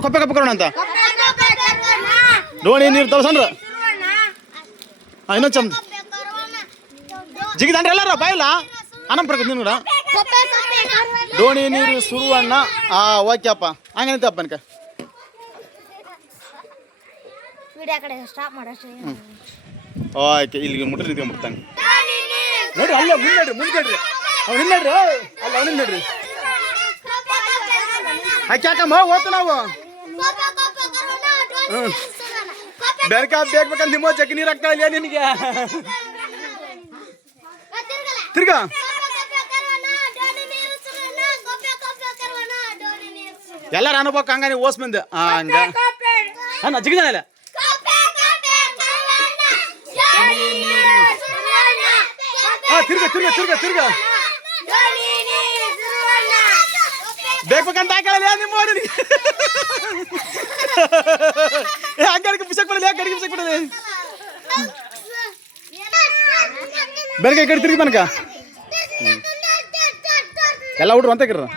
ಕೊಪ್ಪೆ ಕಪ್ಪೆ ಕರೋಣ ಅಂತ ಡೋಣಿ ನೀರು ತೋರ್ಸನ್ರ ಇನ್ನೊಂದು ಚಮ್ದ ಜಿಗಿದಾನ್ರಿ ಎಲ್ಲಾರ ಬಾಯಿಲ್ಲ ಅನಂ ಪ್ರಕೃತಿ ನೀನು ಕೂಡ ಡೋಣಿ ನೀರು ಸುರುವಣ್ಣ ಓಕೆಪ್ಪ ಹಂಗೇನೈತಪ್ಪ ಅನ್ಕ ಓಕೆ ಇಲ್ಲಿಗೆ ಮುಟ್ರಿ ನಿಂತ್ಕೊಂಡು ಮುಟ್ತಾನೆ ನೋಡ್ರಿ ಅಲ್ಲ ಮುಂದೆ ಮುಂದ್ಕೊಡ್ರಿ ಅವ್ನು ಹಿಂದ್ರಿ ಅಲ್ಲ ಅವ್ನು ಹಿಂದ್ರಿ ಹಾಕ್ಯಾಕಮ್ಮ ಹೋತು ನಾವು ಬೇಕಬೇಕಂತ ನಿಮ್ಮ ಜಗ್ಗಿ ನೀರು ಹಾಕ್ತಾ ಇಲ್ಲ ನಿನಗೆ ತಿರ್ಗಾ ಎಲ್ಲಾರು ಅನುಭವಕ್ಕೆ ಹಂಗ ನೀವು ಓಸ್ ಮಂದಿ ಹಂಗ ಅನ್ನ ಜಿಗಿದಾನಲ್ಲ ತಿರ್ಗ ತಿರ್ಗ ತಿರ್ಗ ತಿರ್ಗ ಬೇಕಂತ ಹಾಕಲ್ಲ ನಿಮ್ಮ ಹಂಗಡಿಗೆ ಬಿಸಕ್ ಕೊಡಲಿ ಕಡೆಗೆ ಬಿಸಕ್ ಕೊಡಲಿ ಬೆಳಗ್ಗೆ ಕಡೆ ತಿರ್ಗಿ ಬನಕ ಎಲ್ಲ ಹುಡ್ರು ಅಂತಕ್ಕಿರ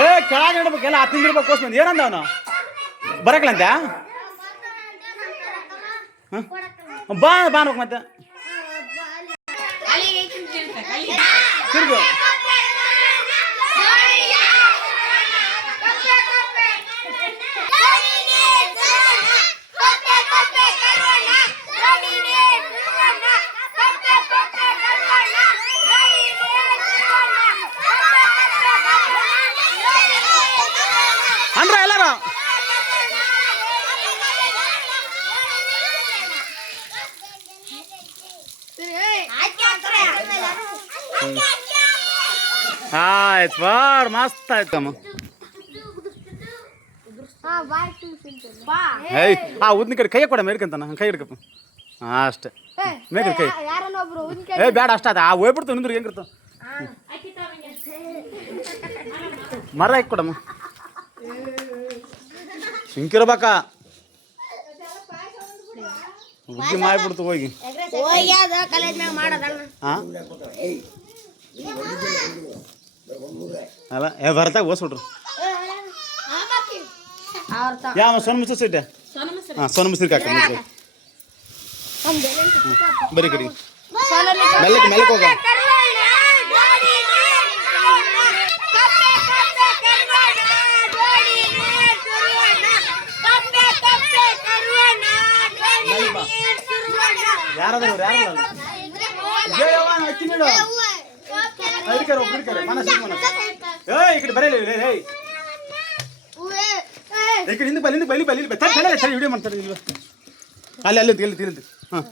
ಏ ಕೆಳಗೆ ಇಡ್ಬೇಕು ಎಲ್ಲ 10 ರೂಪಾಯಿ ಕೋಸ್ ಮಂದಿ ಏನಂದ ಅವನು ಬರಕ್ಲಂತ ಬಾ ಬಾನ್ಬೇಕು ಮತ್ತೆ ತಿರ್ಗು ಅಂದ್ರ ಎಲ್ಲಾರ ಆಯ್ತು ಬಾಡ್ ಮಸ್ತ್ ಆಯ್ತಮ್ಮ ಏಯ್ ಉದ್ನಿ ಕಡೆ ಕೈ ಕೊಡ ಮೇಡ್ಕಂತಾನ ಕೈ ಹಿಡ್ಕಪ್ಪ ಅಷ್ಟೇ ಮೇಕಲ್ ಕೈ ಏ ಬೇಡ ಅಷ್ಟ ಅದ ಹೋಗ್ಬಿಡ್ತು ನಿಂದ್ರೆ ಹೆಂಗಿರ್ತಾವ ಮರ ಹಾಕಿ ಕೊಡಮ್ಮ ಹಿಂಗಿರ್ಬೇಕ ಹುಗ್ಗಿ ಮಾಡಿಬಿಡ್ತು ಹೋಗಿ ಅಲ್ಲ ಬರ್ತಾಗ ಓಸ್ಬಿಟ್ರು ಯಾವ ಸೋನ ಮಿಸ್ರಿ ಸೀಟೆ ಸೋನ ಮಿಸ್ರಿ ಕಾಕ ಬರೀ ಕಡೆ ಮೆಲ್ಲಕ್ಕೆ ಮೆಲ್ಲಕ್ಕೆ ಹೋಗ ಯಾರಾದ್ರೂ ಯಾರಲ್ಲ ಈ ಕಡೆ ಬರೀ ಈ ಕಡೆ ಹಿಂದೆ ಬಲ್ಲಿ ಬಲ್ಲಿ ಬಲ್ಲಿ ವಿಡಿಯೋ ಮಾಡ್ತಾರೆ ಅಲ್ಲಿ ಅಲ್ಲಿ ಹಾಂ